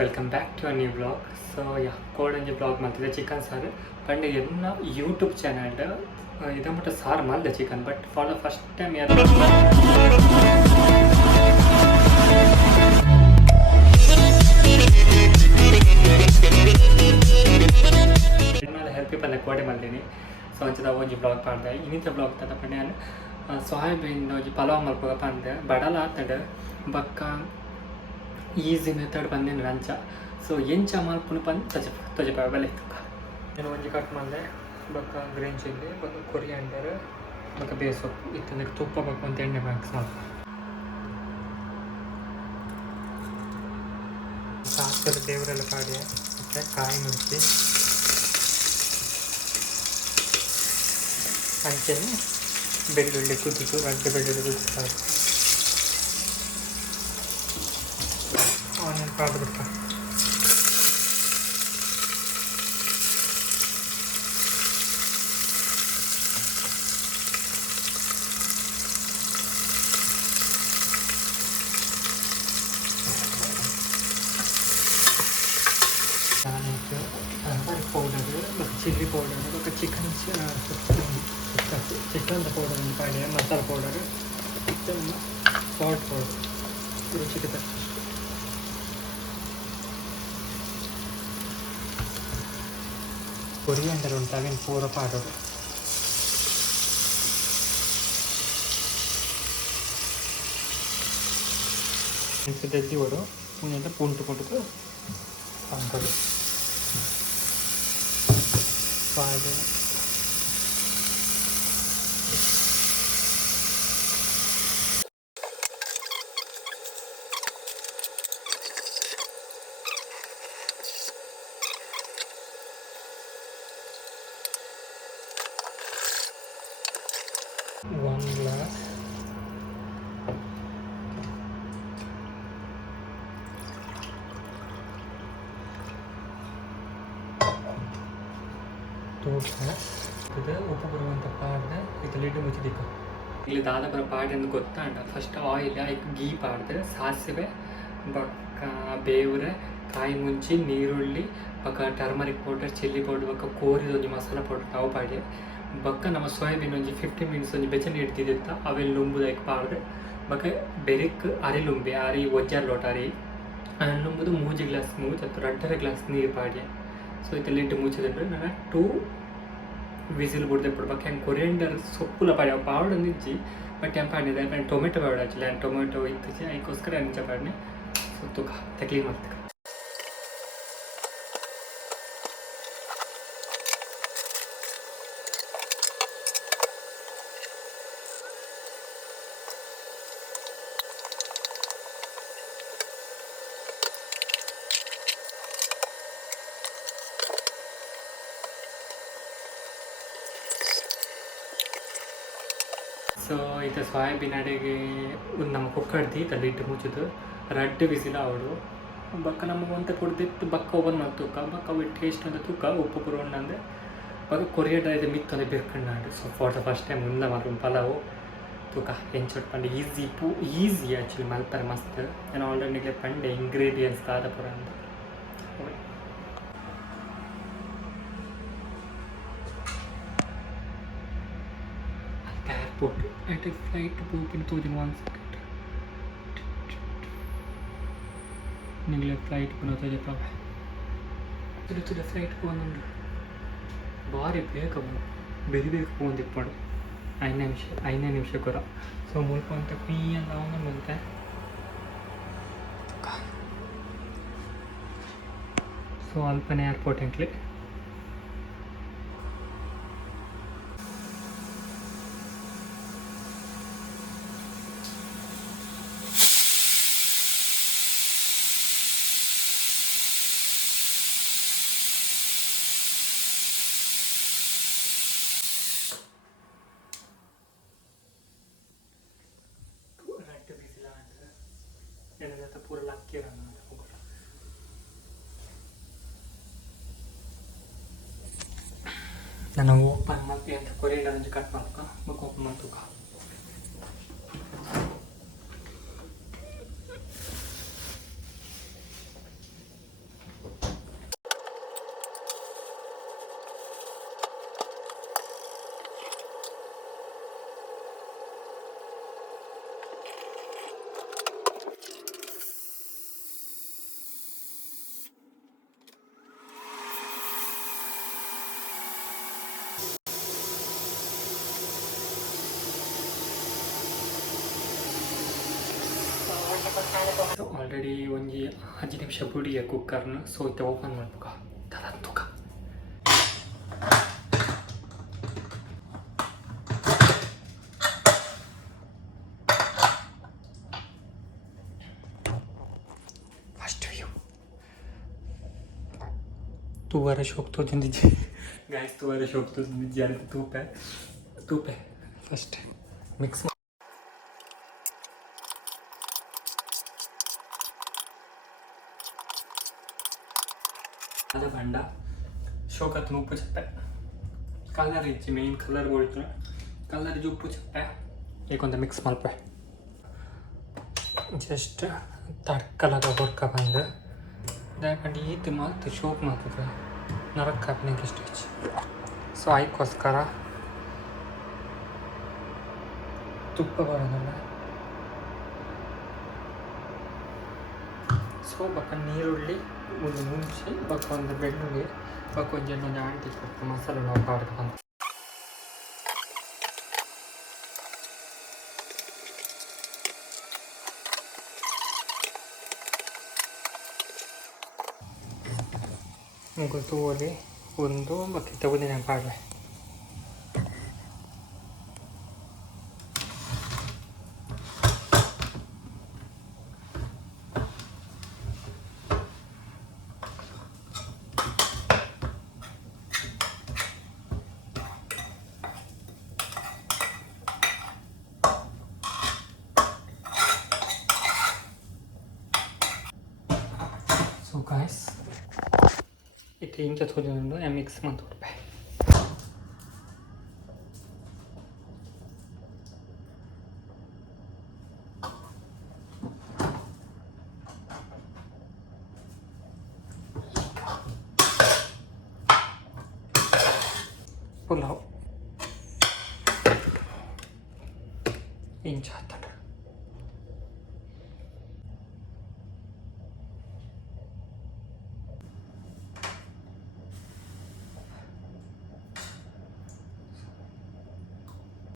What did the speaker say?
Welcome back to a new blog. So ಕೋಡಂಜಿ blog ಮಾಡ್ತಿದ್ದೆ chicken ಸಾರು ಪಂಡ ಎನ್ನ ಯೂಟ್ಯೂಬ್ ಚಾನಲ್ ಇದ ಮಟ್ಟ ಸಾರು ಮಾಡಿದೆ chicken but for the first time ಯಾರು ಹೆಲ್ಪ್ ಪಂದ ಕೋಡೆ ಮಾಡ್ತೀನಿ. ಸೊ ಅಂಚದ ಒಂಜಿ ಬ್ಲಾಗ್ ಪಾಡ್ದೆ ಇನ್ನಿತ ಬ್ಲಾಗ್ ತದ ಪಂಡ ನಾನು ಸೋಯಾಬೀನ್ ಒಂಜಿ ಪಲಾವ್ ಮಲ್ಪಗ ಪಂದೆ ಬಡಲ ಆತಡ ಬಕ್ಕ ಈಸಿ ಮೆಥಡ್ ಬಂದೇನು ರಂಚ. ಸೊ ಎಂಚ ಮಲ್ಪುನು ಪಂದ್ ತೊಜಪ ಬೆಲೆ నేను ಒಂಜಿ ಕಟ್ ಮಾಡಿದೆ ಬಕ್ಕ ಗ್ರೀನ್ ಚಿಲ್ಲಿ ಬಕ್ಕ ಕೊರಿಯಾಂಡರ್ ಬಕ್ಕ ಬೇಸೊಪ್ಪು ಇತ್ತಂದ್ರೆ ತುಪ್ಪ ಬಕ್ಕ ಒಂದು ಎಣ್ಣೆ ಬ್ಯಾಂಕ್ ಸಾಕು ಸಾಸ್ಪೆಲ್ಲ ದೇವರೆಲ್ಲ ಕಾಡಿ ಮತ್ತು ಕಾಯಿ ಮುಚ್ಚಿ ಅಂಚೆನೆ ಬೆಳ್ಳುಳ್ಳಿ ಕುದಿತು ಅಡ್ಡೆ ಬೆಳ್ಳುಳ್ಳಿ ಕುದಿತು ಸಾಕು ಆನಿಯನ್ ಕಾದು ಬಿಡ್ತಾ ಟರ್ಮರಿಕ್ ಪೌಡರ್ ಮತ್ತು ಚಿಲ್ಲಿ ಪೌಡರ್ ಮತ್ತು ಚಿಕನ್ ಪೌಡರ್ ಒಂದು ಪಾಡಿ ಮಸಾಲ ಪೌಡರ್ ಮತ್ತು ನಮ್ಮ ಸಾಲ್ಟ್ ಪೌಡರ್ ರುಚಿಗೆ ತಕ್ಕಷ್ಟು ಕೊರಿಯಾಂಡರ್ ಉಂಟು ಅವೇನು ಪೂರ ಪಾಡೋದು ದದ್ದಿ ಓಡು ಪುಣ್ಯದ ಪುಂಟು ಪುಂಟು ಅಂಕಲು ಪಾಡು one glass two glass ಇದು ಉಪ್ಪು ಬರುವಂಥ ಪಾಡ್ದೆ ಇದು ಲಿಡ್ ಮುಚ್ಚಿದಿಕ್ಕ ಇಲ್ಲಿ ದಾದ ಬರೋ ಪಾಡಿ ಅಂತ ಗೊತ್ತಾಂಡ ಫಸ್ಟ್ ಆಯಿಲ್ ಗೀ ಪಾಡ್ದೆ ಸಾಸಿವೆ ಬಕ್ಕ ಬೇವ್ರೆ ಕಾಯಿ ಮುಂಚಿ ನೀರುಳ್ಳಿ ಬಕ್ಕ ಟರ್ಮರಿಕ್ ಪೌಡರ್ ಚಿಲ್ಲಿ ಪೌಡರ್ ಬಕ್ಕ ಕೋರಿದೊಂದು ಮಸಾಲ ಪೌಡರ್ ಅವು ಪಾಡಿ ಬಕ್ಕ ನಮ್ಮ ಸೋಯಾಬೀನ್ ಒಂಜಿ 15 ಮಿನಿಟ್ಸ್ ಒಂಜಿ ಬೆಚ್ಚನೆ ಇಡ್ತಿದ್ದಿತ್ತ ಅವೆಲ್ಲ ಲುಂಬುದಕ್ಕೆ ಪಾಡ್ದೆ ಬಕ್ಕ ಬೆರಿಕ್ ಅರೆ ಲುಂಬೆ ಅರಿ ಒಜ್ಜಾರ್ ಲೋಟ ಅರಿ ಲುಂಬುದು ಮೂಜಿ ಗ್ಲಾಸ್ ಮೂಜ್ ಅಥವಾ 2.5 ಗ್ಲಾಸ್ ನೀರು ಪಾಡಿ. ಸೊ ಇದು ಲಿಡ್ ಮುಚ್ಚಿದ್ರೆ ನಾನು 2 ವಿಸಿಲ್ ಬಿಡ್ದೆ ಬಿಡ್ಬೇಕು ಹೆಂಗೆ ಕೊರಿಯಂಡರ್ ಸೊಪ್ಪುಲ ಪಾಡಿ ಪಾವಡ ನಿಜ್ಜಿ ಬಟ್ ಹೆಂಗೆ ಪಾಡಿದೆ ನಾನು ಟೊಮೆಟೊ ಪಾವಡ ಹಚ್ಚಲ್ಲ ಟೊಮೆಟೊ ಇತ್ತಿಚ್ಚಿ ಅದಕ್ಕೋಸ್ಕರ ನಿಜ ಪಾಡಿನಿ. ಸೊ ತುಕ ತಕ್ಲೀನ್ ಮಾಡ್ತೀನಿ ಸೊ ಇದು ಸೋಯಾಬೀನ್ ಅಡಿಗೆ ಒಂದು ನಮ್ಮ ಕುಕ್ಕರ್ದು ತಲೆ ಇಟ್ಟು ಮುಚ್ಚಿದ್ದು ರಡ್ಡು ಬಿಸಿಲ ಅವಡು ಬಕ್ಕ ನಮಗೆ ಒಂದು ಕುಡ್ದಿತ್ತು ಬಕ್ಕ ಓಪನ್ ಮಾಡಿ ತೂಕ ಬಕ್ಕ ಅವು ಟೇಸ್ಟ್ ಅಂತ ತೂಕ ಉಪ್ಪು ಪುರೋಣ ಅಂದರೆ ಬಕ್ಕ ಕೊರಿಯಂಡರ್ ಇದು ಮಿತ್ತೊಂದು ಬಿರ್ಕಂಡು. So for the first time ಮುಂದೆ ಮಾಡು ಪಲಾವು ತೂಕ ಹೆಂಚೊಟ್ಟು ಪಂಡೆ ಈಸಿ ಆ್ಯಕ್ಚುಲಿ ಮಲ್ಪರೆ ಮಸ್ತ್. ನಾನು ಆಲ್ರೆಡಿ ನಿಮಗೆ ಪಂಡೆ ಇಂಗ್ರೀಡಿಯೆಂಟ್ಸ್ ದಾದ ಪುರ ಅಂತ airport at a flight book in 1 second ನಿಂಗೆ ಫ್ಲೈಟ್ ಬಂದು ಪಾಪ ತಿರುಚುದ ಫ್ಲೈಟ್ ಬಂದು ಭಾರಿ ಬೇಗ ಬೇಗ ಫೋನ್ ಐನೇ ನಿಮಿಷ ಕೊರ. ಸೊ ಮುಲ್ಪ ಅಂತ ಪೀ ಅಂತ ಅವನು ಬಂತೆ. ಸೊ ಅಲ್ಪನೇ ಏರ್ಪೋರ್ಟ್ ಎಂಟ್ಲಿ ಏನಂತ ಪೂರ ಲಕ್ಕಿರ ನಾನು ಓಪನ್ ಮತ್ತೆ ಅಂತ ಕೊರಿಯಂಡರ್ ಒಂದು ಕಟ್ ಮಾಡ್ಕೊ ಮಕ್ಕ ಓಪನ್ ಮಾಡ್ತುಕ ಆಲ್ರೆಡಿ ಒಂಜಿ 5 ನಿಮಿಷ ಬುಡಿಯ ಕುಕ್ಕರ್ನ ಸೊ ಇತ್ತೆ ಓಪನ್ ಮಾಡ್ಬೇಕ ತೂಕ ಫಸ್ಟ್ ವ್ಯೂ तूवारे शौक तो दीजिए गैस तूवारे शौक तो दीजिए तूप है फर्स्ट मिक्स ಅದು ಬಂಡ ಶೋಕತ್ನ ಉಪ್ಪು ಚಪ್ಪೆ ಕಲರ್ ಇಚ್ಚಿ ಮೇನ್ ಕಲರ್ ಕೊಡ್ತಾರೆ ಕಲರ್ ಉಪ್ಪು ಚಪ್ಪೆ ಏಕೊಂತ ಮಿಕ್ಸ್ ಮಲ್ಪೆ ಜಸ್ಟ್ ತಡ್ಕಲಾಗ ಹೊರ್ಕ ಬಂದು ದಯಕಂಡು ಈತು ಮಾತು ಶೋಕ್ ಮಾತದ ನರಕ್ಕೆ ಹಾಕ್ಲಿಕ್ಕೆ ಇಷ್ಟ ಹೆಚ್ಚು ಸೊ ಅದಕ್ಕೋಸ್ಕರ ತುಪ್ಪ ಬರೋದಲ್ಲ ಸೊ ಬಕ್ಕ ನೀರುಳ್ಳಿ ಒಂದು ಮುಂಚೆ ಬಕ್ಕ ಒಂದು ಬೆಳ್ಳುಳ್ಳಿ ಬಕ್ಕ ಒಂದು ಆಂಟಿ ಕೊಟ್ಟು ಮಸಾಲೆ ನಾವು ಕಾಡ್ದು ಬಂದು ಗೊತ್ತುವಲ್ಲಿ ಒಂದು ಬಕ್ಕೆ ತಗೊಂಡಿನ ಕಾಡಲೆ ಸೊ ಗಾಯ್ಸ್ ಇಟ್ಟು ಇಂಚ ತೋಜೊಂಡು ಮಿಕ್ಸ್ ಮಾಡ್ಕೊಡ್ಬೆ ಪುಲಾವ್ ಇಂಚ